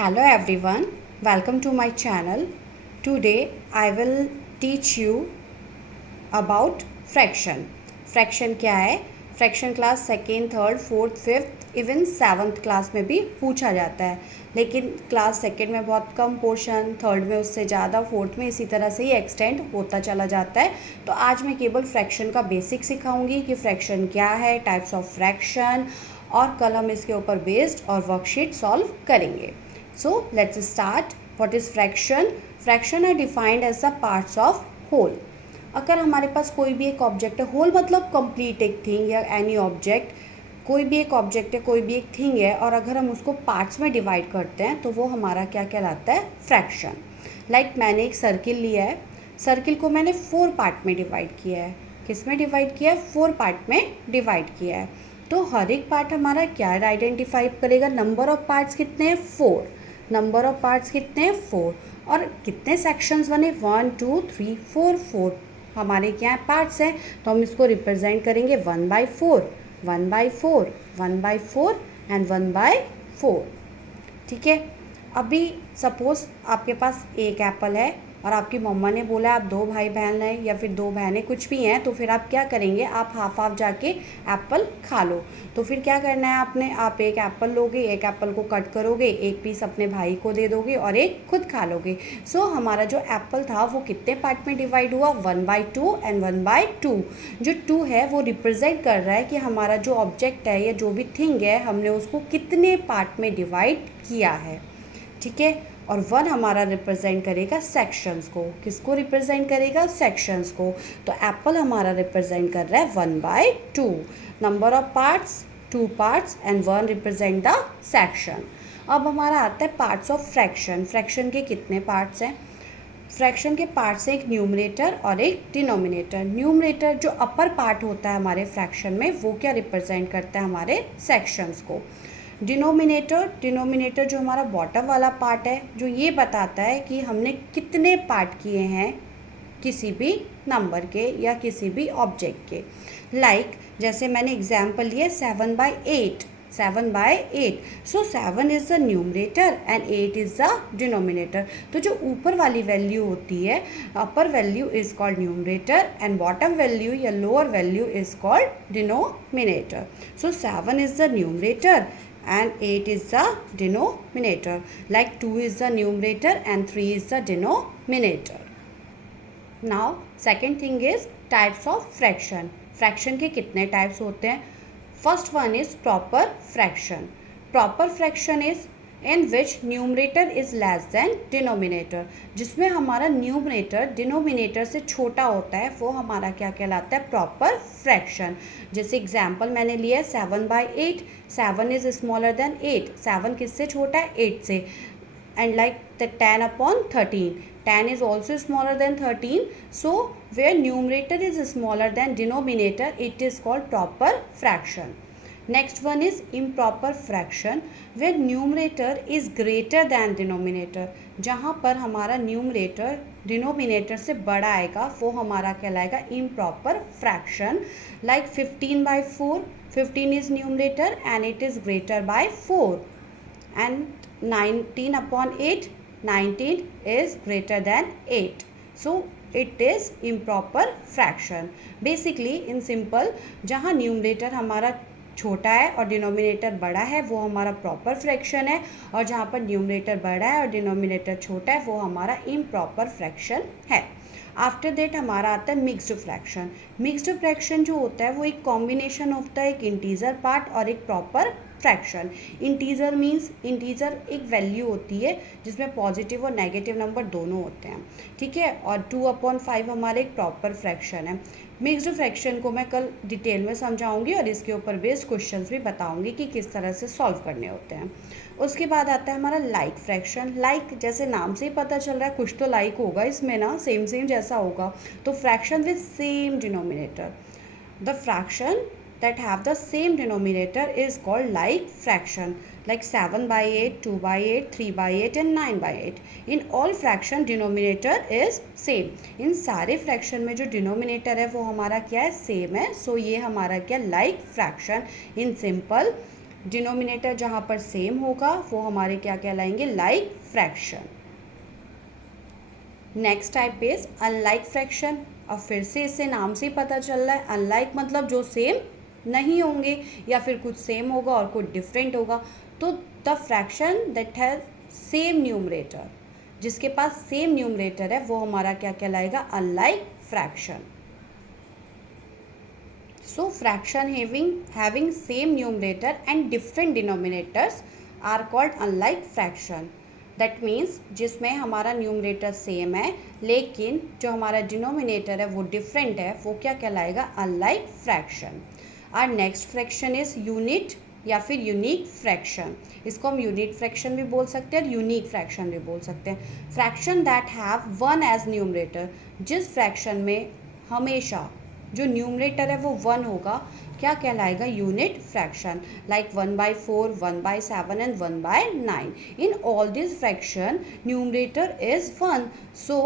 Hello everyone, welcome to my channel. Today I will teach you about fraction. Fraction क्या है? Fraction class second, third, fourth, fifth, even seventh class में भी पूछा जाता है, लेकिन क्लास सेकेंड में बहुत कम पोर्शन, थर्ड में उससे ज़्यादा, फोर्थ में इसी तरह से ही एक्सटेंड होता चला जाता है। तो आज मैं केवल फ्रैक्शन का बेसिक सिखाऊंगी कि फ्रैक्शन क्या है, टाइप्स ऑफ फ्रैक्शन, और कल हम इसके ऊपर बेस्ड और वर्कशीट सॉल्व करेंगे। So let's start. What is fraction? Fraction are defined as the parts of whole. अगर हमारे पास कोई भी एक ऑब्जेक्ट है, होल मतलब कंप्लीट एक थिंग या एनी ऑब्जेक्ट, कोई भी एक ऑब्जेक्ट है, कोई भी एक थिंग है, और अगर हम उसको पार्ट्स में डिवाइड करते हैं तो वो हमारा क्या कहलाता है? फ्रैक्शन। लाइक मैंने एक सर्किल लिया है, सर्किल को मैंने 4 पार्ट में डिवाइड किया है। किस में डिवाइड किया है? 4 पार्ट में डिवाइड किया है। तो हर एक पार्ट हमारा क्या आइडेंटिफाई करेगा? नंबर ऑफ पार्ट्स कितने हैं? 4। नंबर ऑफ पार्ट्स कितने हैं? 4। और कितने सेक्शंस बने? 1 2 3 4 4 हमारे क्या पार्ट्स हैं, तो हम इसको रिप्रेजेंट करेंगे 1/4, 1/4, 1/4 एंड 1/4। ठीक है। अभी सपोज आपके पास एक एप्पल है और आपकी मम्मा ने बोला आप 2 भाई बहन हैं या फिर 2 बहनें कुछ भी हैं, तो फिर आप क्या करेंगे? आप हाफ जाके एप्पल खा लो। तो फिर क्या करना है आपने? आप एक एप्पल लोगे, एक एप्पल को कट करोगे, एक पीस अपने भाई को दे दोगे और एक खुद खा लोगे। सो हमारा जो एप्पल था वो कितने पार्ट में डिवाइड हुआ? 1/2 एंड 1/2। जो 2 है वो रिप्रेजेंट कर रहा है कि हमारा जो ऑब्जेक्ट है या जो भी थिंग है, हमने उसको कितने पार्ट में डिवाइड किया है। ठीक है। और 1 हमारा रिप्रेजेंट करेगा सेक्शंस को। किसको रिप्रेजेंट करेगा? सेक्शंस को। तो एप्पल हमारा रिप्रेजेंट कर रहा है 1/2। Number of parts 2 parts and 1 represent the section. अब हमारा आता है पार्ट्स ऑफ फ्रैक्शन। फ्रैक्शन के कितने पार्ट्स हैं? फ्रैक्शन के पार्ट्स हैं एक न्यूमरेटर और एक डिनोमिनेटर। न्यूमरेटर जो अपर पार्ट होता है हमारे फ्रैक्शन में, वो क्या रिप्रेजेंट करता है? हमारे सेक्शंस को। डिनोमिनेटर जो हमारा बॉटम वाला पार्ट है, जो ये बताता है कि हमने कितने पार्ट किए हैं किसी भी नंबर के या किसी भी ऑब्जेक्ट के। लाइक जैसे मैंने एग्जांपल लिया 7/8, 7/8। So 7 is the numerator and 8 is the denominator. तो जो ऊपर वाली वैल्यू होती है, upper value is called numerator and bottom value या lower value is called denominator. So 7 is the numerator and 8 is the denominator. Like 2 is the numerator and 3 is the denominator. Now second thing is types of fraction. Fraction के कितने types होते हैं? First one is proper fraction. Proper fraction is in which numerator is less than denominator. जिसमें हमारा numerator denominator से छोटा होता है, वो हमारा क्या कहलाता है? Proper fraction. जैसे एग्जांपल मैंने लिया है 7/8। 7 इज स्मॉलर देन 8। 7 किससे छोटा है? 8 से। And like the 10/13, 10 is also smaller than 13. So where numerator is smaller than denominator, it is called proper fraction. Next one is improper fraction, where numerator is greater than denominator. जहाँ पर हमारा numerator denominator से बड़ा आएगा, वो हमारा कहलाएगा improper fraction. Like 15/4, 15 is numerator and it is greater by 4. And 19/8, 19 is greater than 8. So it is improper fraction. Basically in simple, जहाँ न्यूमरेटर हमारा छोटा है और डिनोमिनेटर बड़ा है, वो हमारा प्रॉपर फ्रैक्शन है, और जहाँ पर न्यूमरेटर बड़ा है और डिनोमिनेटर छोटा है, वो हमारा इम्प्रॉपर फ्रैक्शन है। आफ्टर देट हमारा आता है मिक्स्ड फ्रैक्शन। मिक्स्ड फ्रैक्शन जो होता है वो एक कॉम्बिनेशन होता है एक इंटीजर पार्ट और एक proper fraction. Integer means integer एक वैल्यू होती है जिसमें पॉजिटिव और नेगेटिव नंबर दोनों होते हैं। ठीक है। और 2/5 हमारे एक प्रॉपर फ्रैक्शन है। मिक्स्ड फ्रैक्शन को मैं कल डिटेल में समझाऊंगी और इसके ऊपर बेस्ड क्वेश्चंस भी बताऊंगी कि किस तरह से सॉल्व करने होते हैं। उसके बाद आता है हमारा लाइक फ्रैक्शन। लाइक जैसे नाम से ही पता चल रहा है, कुछ तो लाइक होगा इसमें ना, सेम सेम जैसा होगा। तो fraction with same denominator. The fraction that have the same denominator is called like fraction. Like 7/8, 2/8, 3/8 and 9/8. In all fraction denominator is same. इन सारे फ्रैक्शन में जो डिनोमिनेटर है वो हमारा क्या है? सेम है। सो ये हमारा क्या? Like fraction. In simple denominator जहाँ पर सेम होगा वो हमारे क्या कहलाएंगे, like fraction. Next type is unlike fraction. अब फिर से इससे नाम से ही पता चल रहा है, अनलाइक मतलब जो सेम नहीं होंगे या फिर कुछ सेम होगा और कुछ डिफरेंट होगा। तो the fraction that has same numerator, जिसके पास सेम न्यूमरेटर है वो हमारा क्या कहलाएगा, unlike fraction. So fraction having same numerator and different denominators are called unlike fraction. That means जिसमें हमारा न्यूमरेटर सेम है लेकिन जो हमारा डिनोमिनेटर है वो डिफरेंट है, वो क्या कहलाएगा, अनलाइक फ्रैक्शन। और नेक्स्ट फ्रैक्शन इज यूनिट या फिर यूनिक फ्रैक्शन। इसको हम यूनिट फ्रैक्शन भी बोल सकते हैं और यूनिक फ्रैक्शन भी बोल सकते हैं। Fraction that have one as numerator, जिस फ्रैक्शन में हमेशा जो न्यूमरेटर है वो 1 होगा, क्या कहलाएगा, unit fraction. Like 1/4, 1/7 and 1/9। In all this fraction numerator is 1, so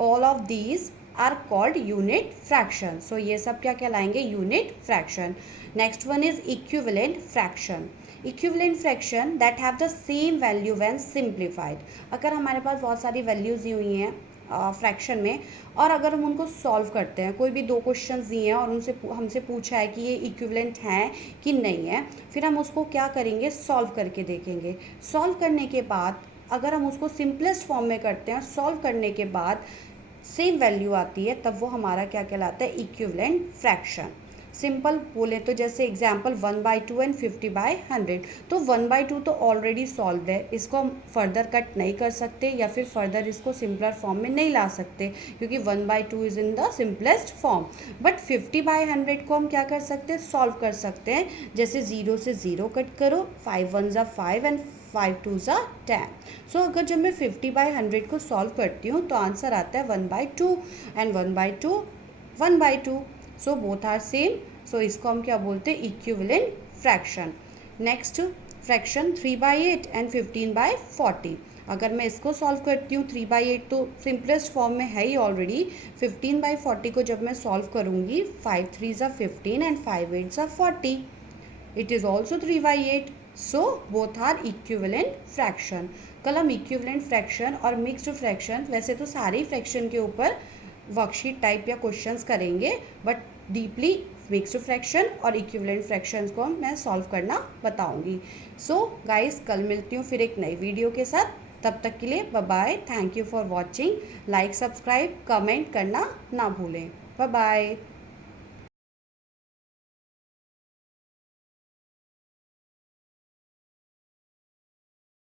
all of these are called unit fraction. So ये सब क्या कहलाएंगे, unit fraction. Next one is equivalent fraction. Equivalent fraction that have the same value when simplified. अगर हमारे पास बहुत सारी values दी हुई हैं फ्रैक्शन में और अगर हम उनको सॉल्व करते हैं, कोई भी 2 क्वेश्चंस दिए हैं और उनसे हमसे पूछा है कि ये इक्विवेलेंट हैं कि नहीं है, फिर हम उसको क्या करेंगे, सॉल्व करके देखेंगे। सॉल्व करने के बाद अगर हम उसको सिंपलेस्ट फॉर्म में करते हैं, सॉल्व करने के बाद सेम वैल्यू आती है, तब वो हमारा क्या कहलाता है, इक्विवेलेंट फ्रैक्शन। सिंपल बोले तो जैसे एग्जाम्पल 1/2 एंड 50/100। तो 1/2 तो ऑलरेडी सॉल्व है, इसको हम फर्दर कट नहीं कर सकते या फिर फर्दर इसको सिंपलर फॉर्म में नहीं ला सकते क्योंकि 1/2 is in the simplest form. But 50/100 को हम क्या कर सकते हैं, सॉल्व कर सकते हैं। जैसे 0 से 0 कट करो, 5 1 ज़ा 5 एंड 5 2 ज़ा 10। सो अगर जब मैं 50/100 को सॉल्व करती हूँ तो आंसर आता है 1/2 and 1/2 1/2। So both are same, so इसको हम क्या बोलते हैं, equivalent fraction. Next fraction 3/8 and 15/40। अगर मैं इसको सॉल्व करती हूँ 3/8 तो सिंपलेस्ट फॉर्म में है ही ऑलरेडी। 15/40 को जब मैं सॉल्व करूँगी, 5 3 ज़ा 15 एंड 5 8 ज़ा 40। It is also 3/8। So both are equivalent fraction. कल हम इक्विवेलेंट फ्रैक्शन और मिक्स्ड फ्रैक्शन, वैसे तो सारे ही फ्रैक्शन के ऊपर वर्कशीट टाइप या क्वेश्चंस करेंगे, बट डीपली मिक्स्ड फ्रैक्शन और इक्विवेलेंट फ्रैक्शंस को मैं सॉल्व करना बताऊंगी। सो गाइस, कल मिलती हूँ फिर एक नई वीडियो के साथ। तब तक के लिए bye bye, thank you for watching. Like, subscribe, comment करना ना भूलें। Bye bye.